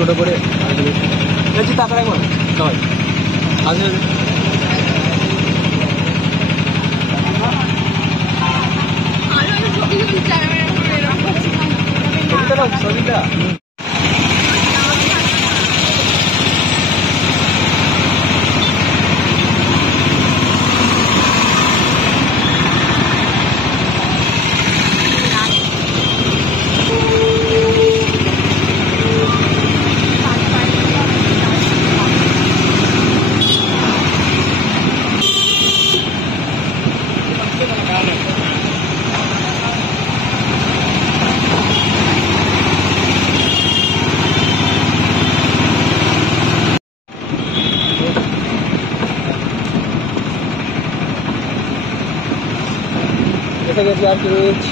টোটো করে বলছি তারপরে একবার সবাই ছবিটা এসে গেছি আর কি রয়েছে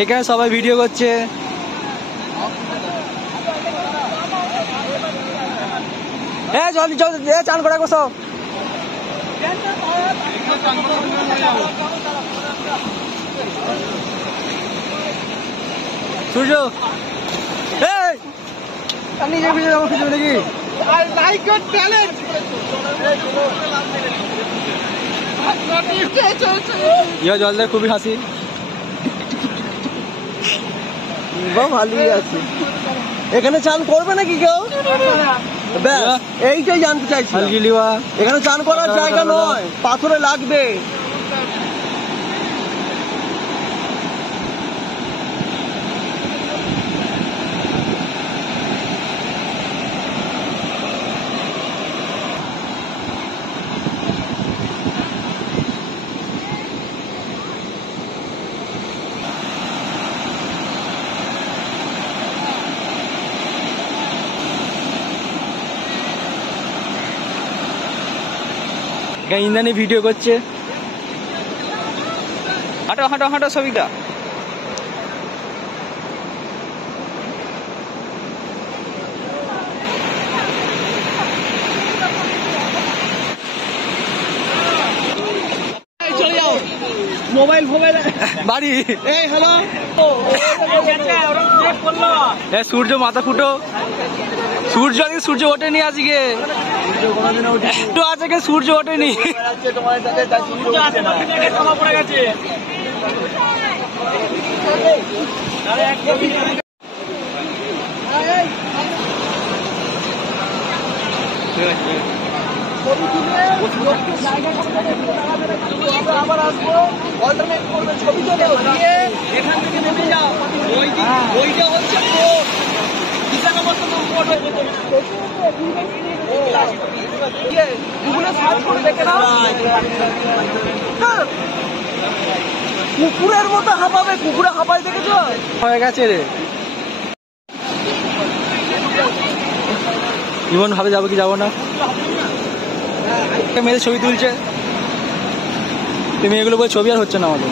এখানে সবাই ভিডিও করছে জলদি জলদি চান করে বসো সূর্য নিজে খুঁজে যাবো খুঁজবে নাকি জল দেয় খুবই হাসি ভালোই আছে এখানে চান করবে নাকি কেউ এইটাই জানতে চাইছি এখানে চান করার জায়গা নয় পাথরে লাগবে ইন্দ্রাণী ভিডিও করছে হাঁটো হাঁটো হাঁটো সবিতা চলে যাও মোবাইল মোবাইল বাড়ি এই হ্যালো সূর্য মাথা ফুটো সূর্য আজকে সূর্য ওঠেনি আজকে আজকে সূর্য ওঠেনি আবার আসবো অল্টারনেট করবে ছবি চলে এখান থেকে নেমে যাও ওইটা হচ্ছে কুকুরের মতো হাঁপাবে কুকুরে হাঁপাই দেখেছো হয়ে গেছে রে ইমন ভাবে যাবো কি যাবো না মেয়েদের ছবি তুলছে মেয়েগুলো বলে ছবি আর হচ্ছে না আমাদের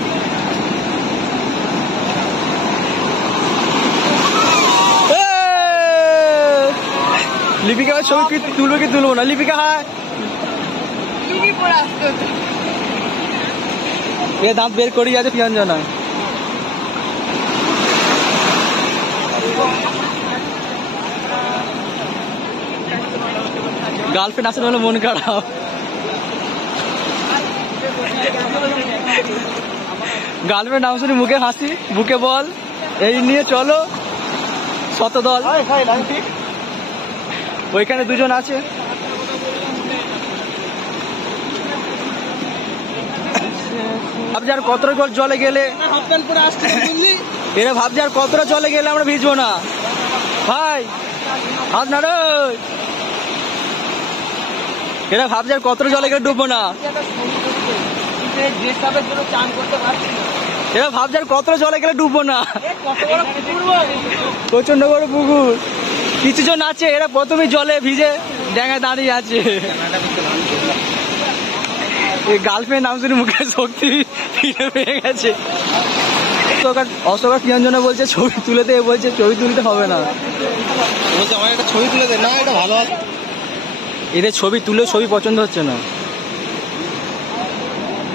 লিপিকা ছবি তুলবে কি তুলবো না লিপিকা হায় এ দাঁত বের করি আছে প্রিয়াঞ্জনা গার্লফ্রেন্ড আসলে হলো মন খারাপ গার্লফ্রেন্ড নাম শুনি মুখে হাসি, বুকে বল, এই নিয়ে চলো শতদল। ওইখানে দুজন আছে। ভাবছি আর কতটা জলে গেলে, এরা ভাবছি আর কতটা জলে গেলে আমরা ভিজবো না। ভাই হাত নাড়ো। এরা ভাবছি আর কতটা জলে গেলে ডুববো না। এরা ভাবছি আর কতটা জলে গেলে ডুববো না। প্রচন্ড বড় পুকুর, কিছু জন আছে এরা প্রথমেই জলে ভিজে ড্যাঙায় দাঁড়িয়ে আছে। গার্লফ্রেন্ড নাম শুনে মুখে শক্তি ফিরে পেয়ে গেছে। অশোকা প্রিয়ঞ্জনা বলছে ছবি তুলে দে, বলছে ছবি তুলতে হবে না, বলছে আমার একটা ছবি তুলে দে। না এটা ভালো, এদের ছবি তুলে ছবি পছন্দ হচ্ছে না।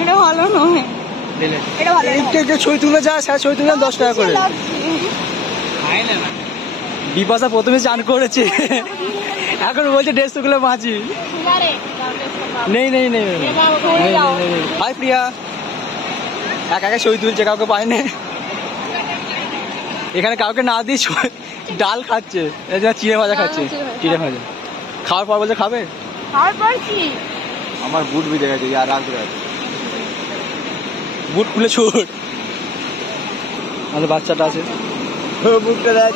এটা ভালো নয়, ছবি তুলে যায়, স্যার ছবি তুলে 10 টাকা করে। বিপাশা প্রথমে চান করেছে, এখন বলছে ড্রেস তুলে বাঁচি। নেই নেই নেই হাই প্রিয়া, একা একা ছবি তুলছে, কাউকে পায়নি। এখানে কাউকে না দিয়ে ডাল খাচ্ছে, চিড়ে ভাজা খাচ্ছে, চিড়ে ভাজা খাওয়ার পর বলছে খাবে। আমার বুট ভিজে গেছে, আর রাগ করে আছে, বুট খুলে ছোট। আমাদের বাচ্চাটা আছে, বুটটা দেখ।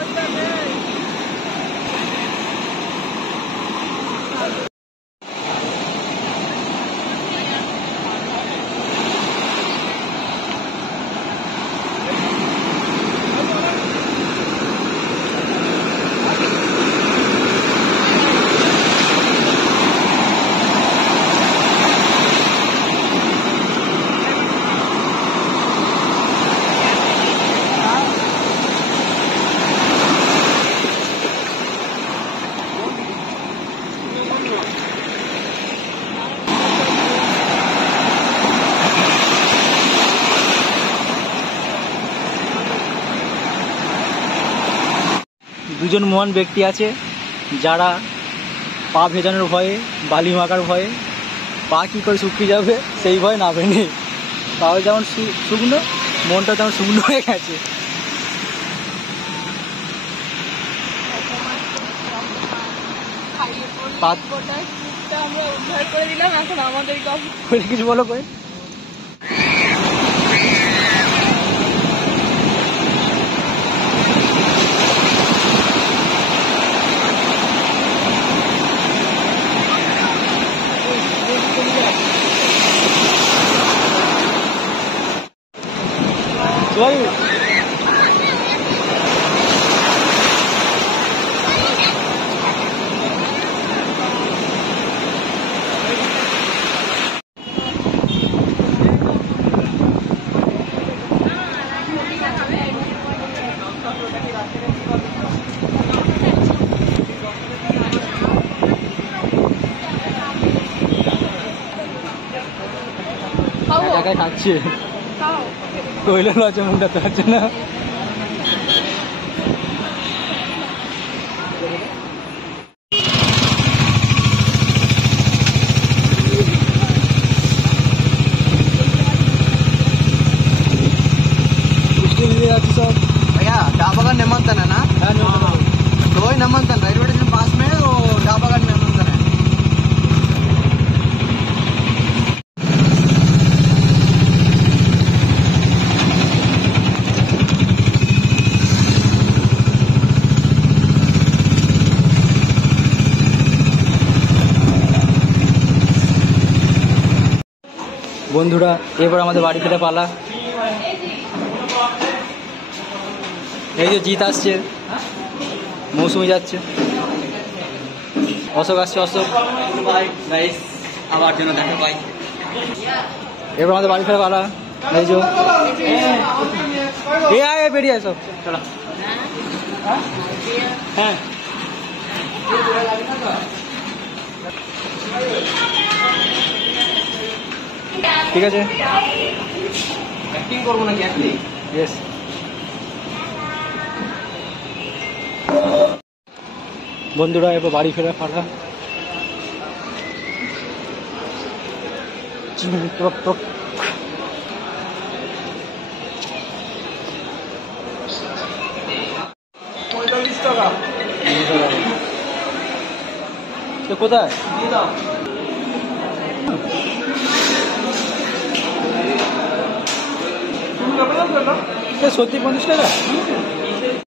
দুজন মহান ব্যক্তি আছে যারা পা ভেজানোর ভয়ে, বালি মাখার ভয়ে, পা কী করে শুকিয়ে যাবে সেই ভয়ে নামেনি। পাও যেমন শুকনো, মনটা তেমন শুকনো হয়ে গেছে। কিছু বলো কই। খাচ্ছে কইলে লজ্জা মুখটা তো হচ্ছে না। सब भैया ढाबा का निमंत्रण है ना? तो वही निमंत्रण रेलवे स्टेशन पास में वो ढाबा का निमंत्रण है। বন্ধুরা এবার আমাদের বাড়ি ফিরে পালা। এই যে জিৎ আসছে, মৌসুমি যাচ্ছে, অশোক আসছে, অশোক আবার জন্য দেখা পাই। এবার আমাদের বাড়ি ফেরা পালা। এই যে আয় বেরিয়ে সব চলো। হ্যাঁ ঠিক আছে, অ্যাক্টিং করবো নাকি? Acting yes. বন্ধুরা এবার বাড়ি ফেরা পালা। তো কোথায়? দিয়ে দাও। তুমি ব্যাপারে সত্যি 50 টাকা?